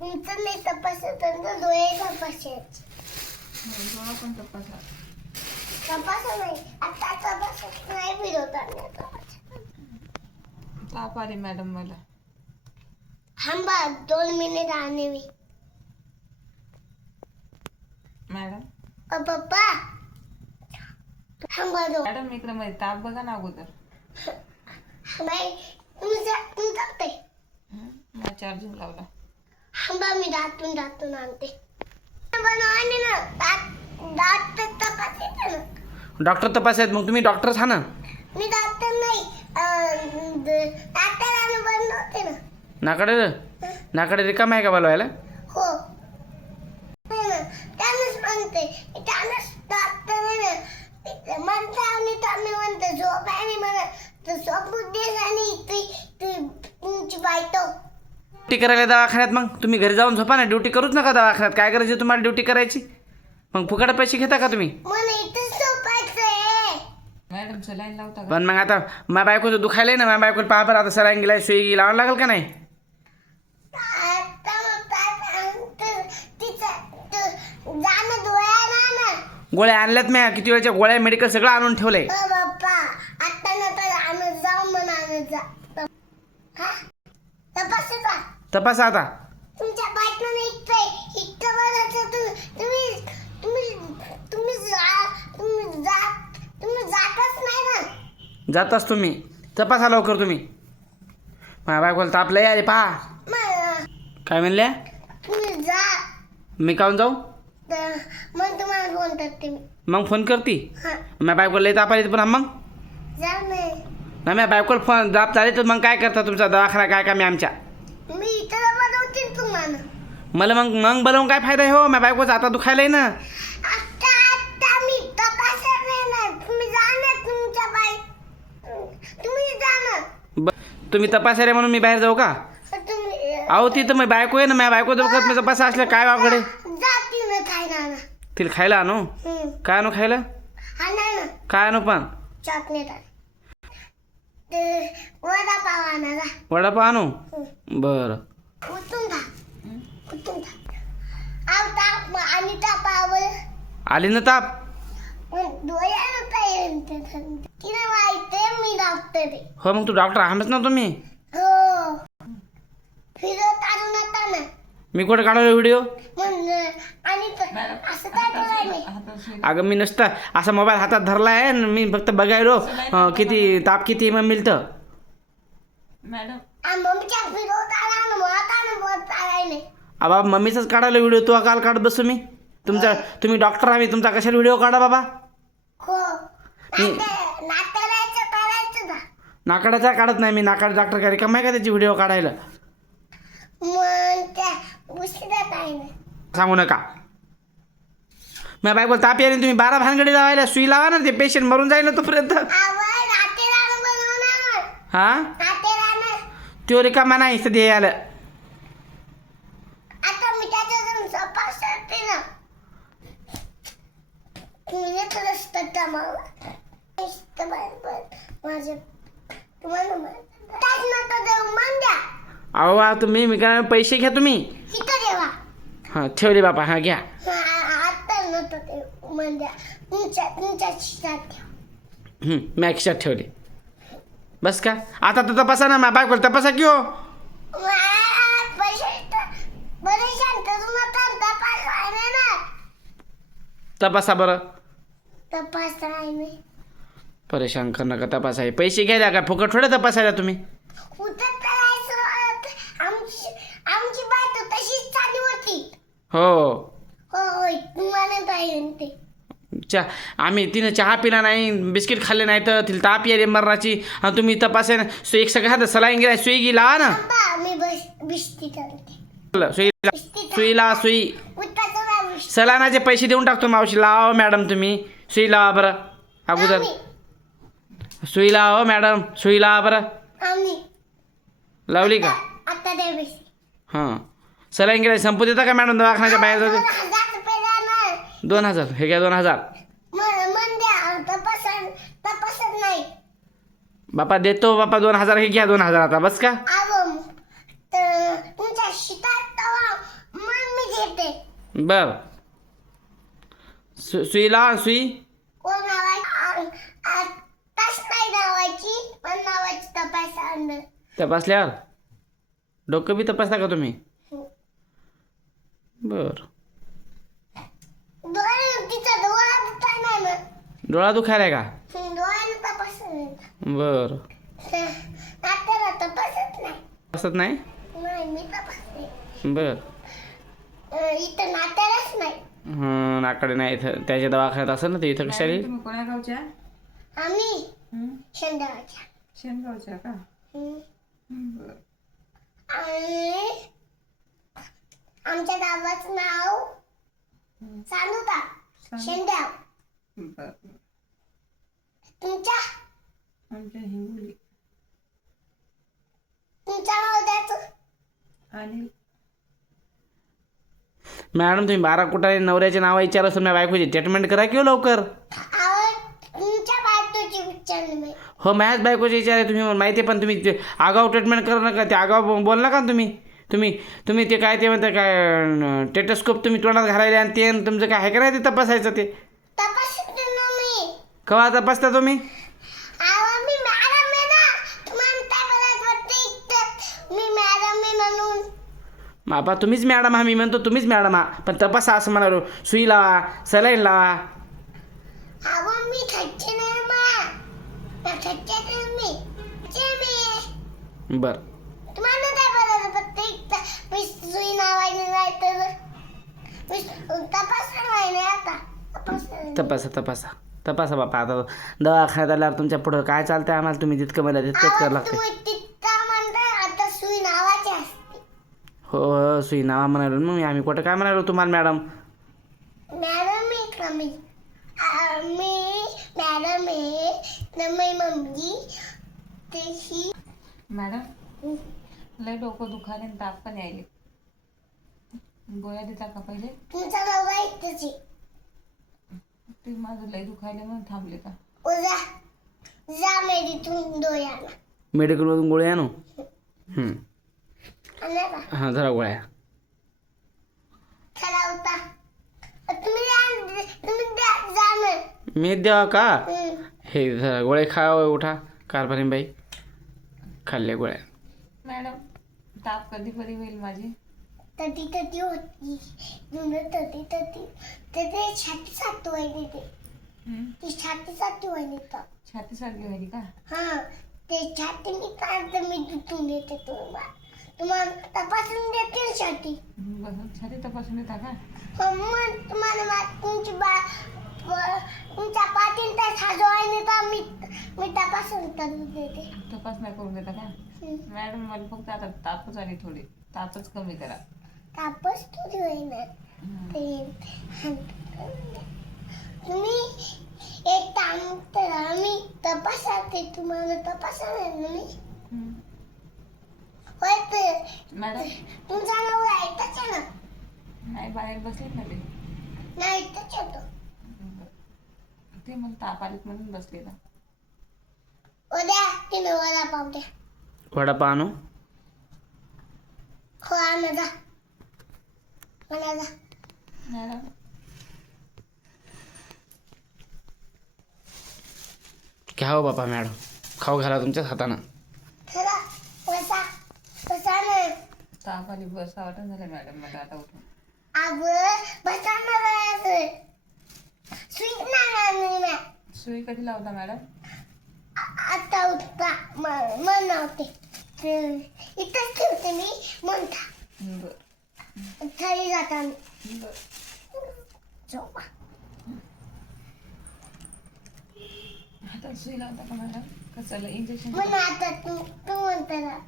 तुमचं नाही तपासत तर डोळे तपासायचे डोळा पण तपासा तपासा नाही आता तपासत नाही व्हिडिओ करण्याचा ताप आली मॅडम मला थांबा दोन मिनिट आणि मॅडम अ पप्पा थांबा दोन मॅडम इकडे मध्ये ताप बघा ना अगोदर. नाही तुमचं तुमचं चार्जिंग लावला. थांबा मी दातून दातून आणते बनवाने ना दात दात तर तपासायचे ना डॉक्टर तपास आहेत मग तुम्ही डॉक्टरच हा ना मी डॉक्टर नाही अं, द- डॉक्टर आणून बनवते ना नाकडे नाकडे रिकाम आहे का बोलवायला हो नाही ना त्यानंच म्हणते त्यानंच डॉक्टर आहे ना म्हणते आणि त्याने म्हणते झोप आहे आणि म्हणा तर झोप बुद्धीस आणि ती ती तुमची बायतो ड्युटी करायला दवाखान्यात मग? तुम्ही घरी जाऊन झोपा ना ड्युटी करूच नका दवाखान्यात. काय करायची तुम्हाला ड्युटी करायची? मग फुकट पैसे घेता का तुम्ही? पण मग आता माझ्या बायकोचं दुखायला आहे ना माझ्या बायकोला पहा बरं आता सरांगी गेला सुई लावावं लागेल का नाही? गोळ्या आणल्यात मी किती वेळच्या गोळ्या मेडिकल सगळं आणून ठेवलंय. हा? तपासू का? तपासा आता. तुमच्या इतकं तुम्ही तुम्ही तुम्ही तुम्ही जा तुम्ही जात तुम्ही जातच नाही ना. जाताच तुम्ही. तपासा लवकर तुम्ही. माझ्या बायकोला तापलंय अरे पहा. मग काय म्हणल्या? तुम्ही जा. मी काहून जाऊ? तर मग तुम्हाला फोन करते मी. मग फोन करती? हा. माझ्या बायकोला लई ताप आली पण मग? जा नाही ना माझ्या बायकोला फोन दाप झाले तर मग काय करता तुमचा दवाखाना काय कामी आमच्या मी इथं बनवते तुम्हाला मला मग मग बोलवून काय फायदा आहे हो? माझ्या बायकोचं आता दुखायलाय ना. आता आता मी तपासत नाही ना तुम्ही जा ना तुमच्या बाई. तुम्ही जा ना ब तुम्ही तपासा रे म्हणून मी बाहेर जाऊ का? तुम्ही अहो ती तर मी बायको आहे ना. माझ्या बायको दुखत मी तपासा असलं काय वाकडे जाती ना खायला ना तिला खायला आणू? हम्म. काय आणू खायला? हा नाही ना. काय आणू पण? चॉकलेट आहे ते वडापाव आणू. बरं. खा आव ताप आणि तापावर आली ना ताप? डोळ्याला काय तिला माहिती आहे मी डॉक्टर आहे. हो मग तू डॉक्टर आहेस ना तुम्ही? हो. फिरत आणू नका ना. मी कुठे काढवलं व्हिडिओ मग आणि त- असं काय करायला अगं मी नुसतं असा मोबाईल हातात धरला आहे आणि मी फक्त बघायलो अं, किती ताप किती मग मिळतं. मॅडम. आणि मम्मीच्या फिरवत आला आणि नाही बाबा मम्मीचाच काढायला व्हिडिओ तू काल काढ बसू मी. तुमचा तुम्ही डॉक्टर आम्ही तुमचा कशाला व्हिडिओ काढा बाबा? हो. नाकाडाचा काढत नाही मी नाकाड डॉक्टर काय रिकाम आहे का त्याची व्हिडिओ काढायला? मग सांगू नका. मी बायको ताप याने तुम्ही बारा भानगडी लावायला सुई लावा ना ते पेशंट मरून जाईल ना तोपर्यंत. हा? त्यो रिकामा नाही सध्या यायला आता मी त्याच्यातून सपास करते ना मी येत असतं त्या मला इष्ट बरोबर माझे तुम्हाला ताज नका देऊ मान द्या अहो आ, तुम्ही मी काय पैसे घ्या तुम्ही. हां ठेवले बापा हां घ्या. मी खिशात ठेवले. बस का? आता तर तपासा ना माझ्या बायकोला तपासा की हो. वा, तपासा बरं. तपास आहे परेशान कर नका तपासा हे पैसे घ्यायला का? फुकट थोडे तपासायला तुम्ही? उतर करायचं आमची आमची बात तशीच चालू होती. हो. हो होय तुम्हाला पाहिजे ते. चा आम्ही तिनं चहा पिला नाही बिस्किट खाल्ले नाही तर तिला ताप यायली मरणाची. आणि तुम्ही तपासा ना सुई एक सगळ्या सलाईन गेला सुई गी लावा ना? थांबा मी बस बिस्ती करते. सुई ला- बिस्ती सुई. सलानाचे पैसे देऊन टाकतो मावशी. लावा मॅडम तुम्ही. सुई लावा बरं अगोदर सुई लावा हो मॅडम सुई लावा बरं लावली का हां सलाईन गेला संपू देता का मॅडम दवाखान्याच्या बाहेर जाते दोन हजार हे घ्या दोन हजार बापा देतो बापा दोन हजार हे घ्या दोन हजार आता बस का बर सु सुई लावा सुई कोण नावाची आताच नाही नावाची पण नावाची तपास आणलं तपासल्यावर डोकं बी तपासता का तुम्ही बर डोळ्यानं तिचा डोळा नाही ना डोळा दुखायला का डोळ्यानं तपास बर तपासत नाही तपासत नाही नाही मी तपासते बर अं, नाकडे नाही इथं त्याच्या दवाखान्यात असेल ना ते इथं कशाला? तुम्ही गावच्या आम्ही हं? शेंदाळाच्या शेणगावच्या का हम्म. हं, बरं. आणि आमच्या गावाचं नाव सांगू सांग. बरं. तुमच्या आमच्या हिंगोली तुमच्या नाव द्यायचं आणि मॅडम तुम्ही बारा कुठाने नवऱ्याचे नाव विचार असून माझ्या बायकोची. ट्रीटमेंट करा किंवा लवकर? आवड तुमच्या बायकोची विचारली मी. हो मॅच बायकोचे विचार आहे तुम्ही माहिती आहे पण तुम्ही ते आगाव ट्रीटमेंट करू नका ते आगाव बोल- नका ना तुम्ही. तुम्ही तुम्ही ते काय ते म्हणता काय टेटस्कोप तुम्ही तोंडात घालायला आणि ते तुमचं काय आहे का नाही ते तपासायचं ते. तपासते ना मी. कवा तपासता तुम्ही आवा मी मॅडम आहे ना तुम्हाला काय बोलायचं वाटतं इतकं मी मॅडम आहे म्हणून बाबा तुम्हीच मॅडम हा मी म्हणतो तुम्हीच मॅडम हा पण तपासा असं म्हणालो सुई लावा सलाईन लावा बरं तपासा तपासा तपासा बापा आता दवाखान्यात आल्यावर तुमच्या पुढं काय चालतंय आम्हाला? तुम्ही जितकं मला तितकंच करावं लागतं हो हो सुई नावा म्हणालो ना मग आम्ही कुठं काय म्हणालो तुम्हाला मॅडम? मॅडम मी आ, मी मॅडम आहे तर मी मम्मी ते ही मॅडम लय डोकं दुखायले आणि ताप पण यायले. गोळ्या देता का पहिले? तुमचा नवरा इथंच आहे ते माझं लय दुखायले म्हणून थांबले का? उजा जा. मेरी तुम डोळ्याला मेडिकलमधून गोळ्या आणू? हं. हां जरा गोळ्या तुम्ही तुम्ही मी द्यावा का. हे जरा गोळे खा उठा. कारभारी बाई. खाल्ले गोळ्या. मॅडम ताप कधी कधी होईल माझी? तटी तटी होती. जुनं तटी तटी. तर ते छाती सातू व्हायली ते. हं? ती छाती सातू व्हायली तर. छातीसारखी व्हायली का? हा ते छाती मी काढते मी दुखून देते तुम्हाला. तुम्हाला तपासून देते छाती बघ छाती तपासून देता का? हो मग तुम्हाला मा- तुमची बा व- तुमच्या पाठील त्या साजू आहे तर मी मी तपासून करून देते. तपास नाही करून देता का. मॅडम मला फक्त आता तापच आली थोडी. तापच कमी करा. तापस थोडी होईना. ते तुम्ही एक काम करा मी तपासा ते तुम्हाला. तपासा ना मी हं. तर मॅडम तुमचा नवरा ऐकताच आहे ना नाही बाहेर बसलेत ना ते. नाही ऐकताच येतो. ते मला ताप आलेत म्हणून बसले ना. उद्या ते नवरा पाव द्या. वडापाव आणू. हो आणा जा. म्हणा जा. मॅडम घ्या हो बापा मॅडम. खाऊ घाला तुमच्याच हातानं चला बसा बसा ना ताप आली बसा वाटत झालं मॅडम मला आता उठून. सुई कधी लावता मॅडम? आता उठता. म्हणवते इथंच ठेवते मी म्हणता थळी जाताना बरं. झोपा आता सुई लावता का मॅडम? कसं इंजेक्शन आता तू तू म्हणता